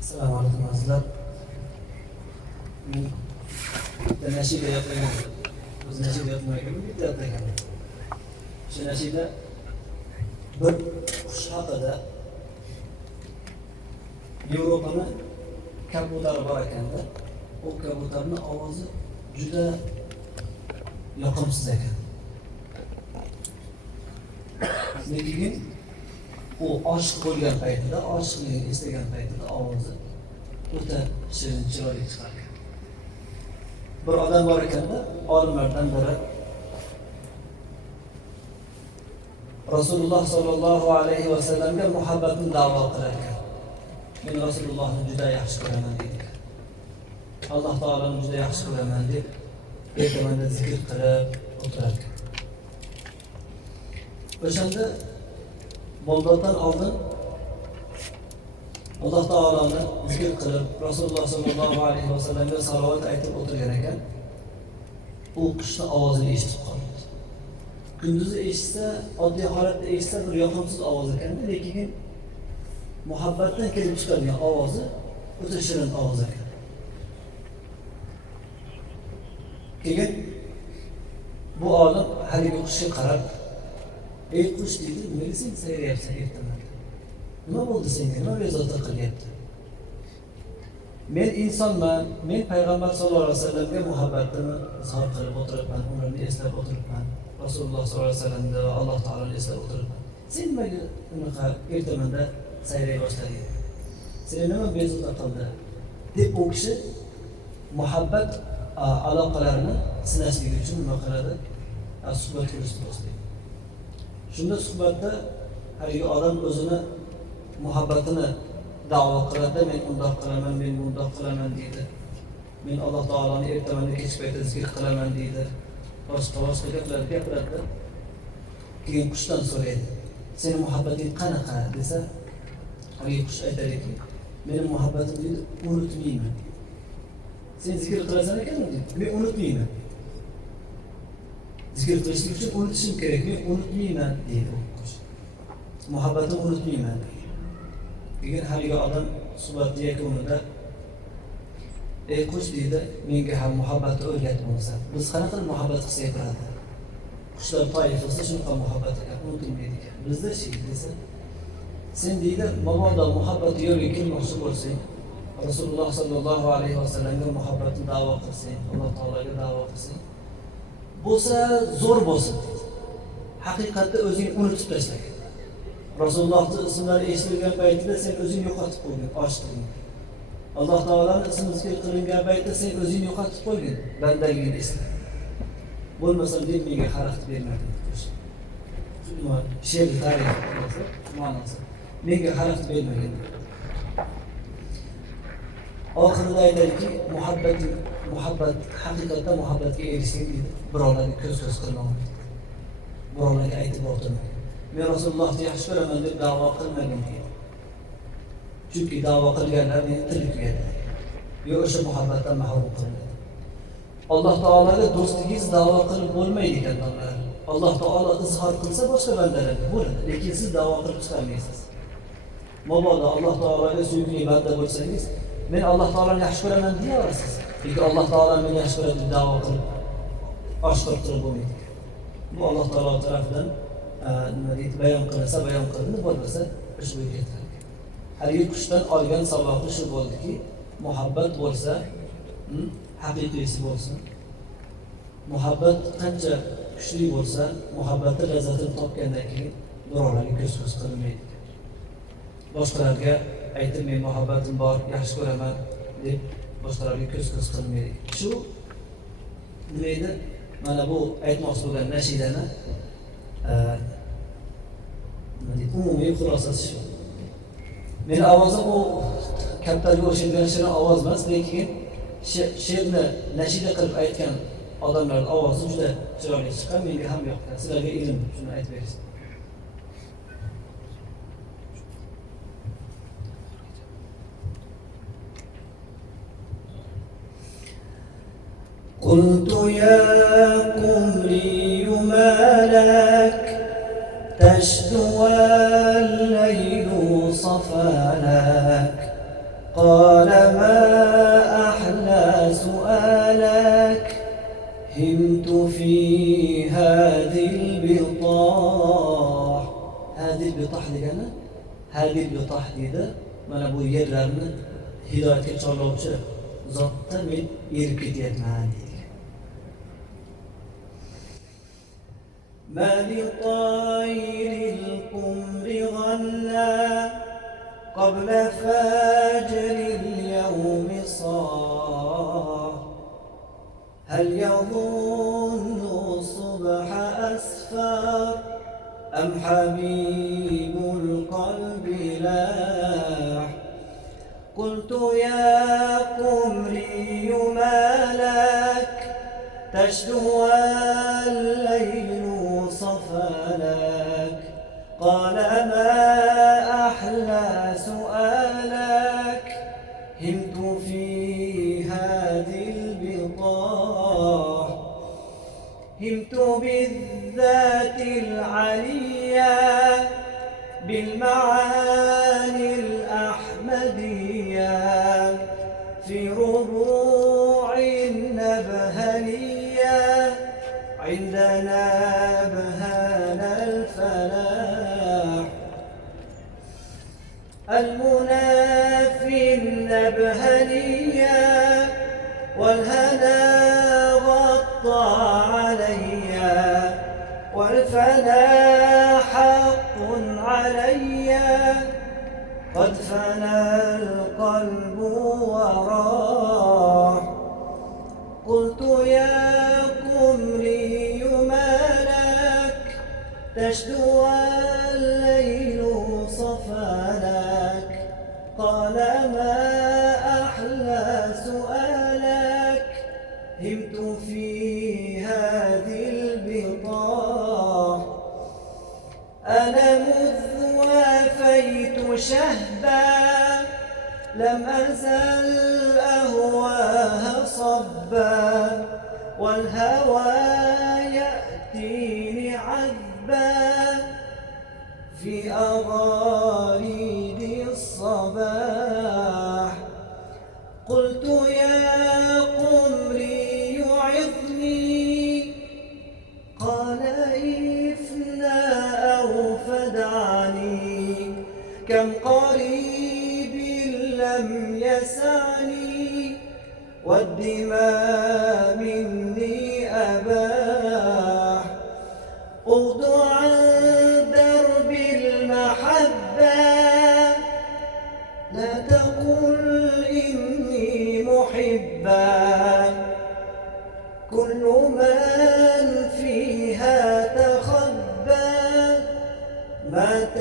Assalomu alaykum azizlar. Bitta nashida yoqlagan. O'zi nashida yoqmagan, bitta yoqlagan. O'sha nashida bir qush haqida Yevropani kabutari bor ekanda, o kabutarning ovozi juda yoqimsiz ekan. Lekin u oshiq bo'lgan paytida, oshiqligini istagan paytida ovozi o'ta shirin, chiroyli chiqar ekan. Bir odam bor ekanda, olimlardan biri Rasululloh sollallohu alayhi va sallamga muhabbatni da'vo qilar ekan. Men Rasulullohni juda yaxshi ko'raman deydi. Alloh taoloni juda yaxshi ko'raman deb ertamanda zikr qilib o'tirar ekan. O'shanda Bomdoddan oldin Alloh taoloni zikr qilib, Rasululloh sollallohu alayhi va sallamga salovat aytib o'tirgan ekan. U qushning ovozini eshitib qoldi. Kunduzi eshitsa, oddiy holatda eshitsa bir yoqimsiz ovoz ekan, lekin muhabbatdan kelib chiqadigan ovozi o'ta shirin ovoz ekan. Keyin bu olim haligi qushga qarab, "Ey qush," dedi, "Nega sen sayrayapsan ertaman? Nima bo'ldi senga? Nima bezovta qilyapti? Men insonman, men payg'ambar sollallohu alayhi vasallamga muhabbatni izhor qilib o'tiribman, ularni eslab o'tiribman. Rasululloh sollallohu alayhi vasallamni va Alloh taoloni eslab o'tiribman. Sen nimaga unaqa ertamanda sayray boshlading? Seni nima bezovta qildi?" deb u kishi muhabbat aloqalarini sinashlik uchun nima qiladi? Suhbat qilishni boshlaydi. Shunda suhbatda haligi odam o'zini muhabbatini da'vo qiladi, "Men undoq qilaman, men bundoq qilaman" deydi. "Men Alloh taoloni ertamanda kech paytda zikr qilaman" deydi. Boshqa gaplarni gapiradi. Keyin qushdan so'raydi, "Seni muhabbating qanaqa?" desa, haligi qush aytadiki, "Meni muhabbatim deydi, unutmayman." "Sen zikr qilasan ekanmi?" deydi. "Men unutmayman. Zikr qilishlik uchun unutishim kerak, men unutmayman" deydi u qush. "Muhabbatimni unutmayman." Keyin haligi odam suhbatning yakunida, "Ey qush," deydi, "menga ham muhabbatni o'rgatib bo'lsan. Biz qanaqa muhabbat qilsak bo'ladi? Qushlar toifasida shunaqa muhabbat ekan, unutilmaydi ekan. Bizda-chi?" desa, "Sen," deydi, "mabodo muhabbatni yo'lga kirmoqchi bo'lsang, Rasululloh sollallohu alayhi vasallamga muhabbatni da'vo qilsang, Alloh taolaga da'vo qilsang, bo'lsa zo'r bo'lsin. Haqiqatda o'zing unutib tashlagan. Rasulullohning ismlari eshitilgan paytida sen o'zing yo'qotib qo'ygin, oshiqliging. Alloh taolaning ismi zikr qilingan paytda sen o'zing yo'qotib qo'ygin, bandaligingni esla. Bo'lmasam deb menga xalaqit berma" deydi. She'r tarix ma'nosi. Menga xalaqit bermagin. Oxirida aytadiki, muhabbat haqiqatda muhabbatga erishing deydi. Birovlarga ko'z-ko'z qilmang. Birovlarga aytib o'tirmang. "Men Rasulullohni yaxshi ko'raman" deb da'vo qilmagin deydi. Chunki da'vo qilganlarning tili kuyadi. Yo'q, o'sha muhabbatdan mahrum qilinadi. Alloh taolaga do'stligingiz da'vo qilib bo'lmaydi ekan domlalar. Alloh taolo izhor qilsa boshqa bandalarga bo'ladi, lekin siz da'vo qilib chiqarmaysiz. Mabodo Alloh taolaga suyukli banda bo'lsangiz, "Men Alloh taoloni yaxshi ko'raman" deya olasiz. Lekin Alloh taolo meni yaxshi ko'radi deb da'vo qilib oshkor qilib bo'lmaydi. Bu Alloh taolo tomonidan nima deydi, bayon qilinsa bayon qilindi, bo'lmasa ish bo'yicha ketadi. Haligi qushdan olgan saboqi shu bo'ldiki, muhabbat bo'lsa, haqiqiysi bo'lsin. Muhabbat qancha kuchli bo'lsa, muhabbatni lazzatini topgandan keyin birovlarga ko'z-ko'z qilmaydi. Boshqalarga aytib, "Men muhabbatim bor, yaxshi ko'raman" deb boshqalarga ko'z-ko'z qilmaydi. Shu nima edi? Mana bu aytmoqchi bo'lgan nashidani umumiy xulosasi shu. Men ovozim u kaptarga o'xshagan shirin ovoz emas, lekin she'rni nashida qilib aytgan odamlarning ovozi juda chiroyli chiqqan, menga ham yoqqan. Sizlarga ilm shuni aytib berishim. قلت يا قمري ما لك تشدو والليل صفا لك قال ما أحلى سؤالك همت في هذه البطاح. هذه البطاح degani هذه البطاح deydi. Mana bu yerlarni hidoyatga chorlovchi zotda men erib ketyapman deydi. ما لطير القمر غنى قبل فجر اليوم صاح. هل يظن الصبح أسفر أم حبيب القلب لاح. قلت يا قمري ما لك تشدو الليل صفى لك. قال ما أحلى سؤالك همت في هذه البطاح. همت بالذات العليا بالمعاني الأحمدية في ربوع النبهانية عندنا بهانا الفلاح. المنافي النبهانية والهنا غطى عليا والفنا حق عليا قد فنى القلب وراح. قلت يا قمري ما لك تشدو الليل صفى لك. قال ما أحلى سؤالك همت في هذه البطاح. أنا مذ وافيت شهبا لم أزل أهواها صبا والهوى يأتيني عذبا في أغاريد الصباح. قلت يا قمري عظني قال إفنى أو فدعني كم قريب لم يسعني والدماء مني أباح. أغض عن درب المحبة لا تقل إني محبا كل من فيها تخبى مات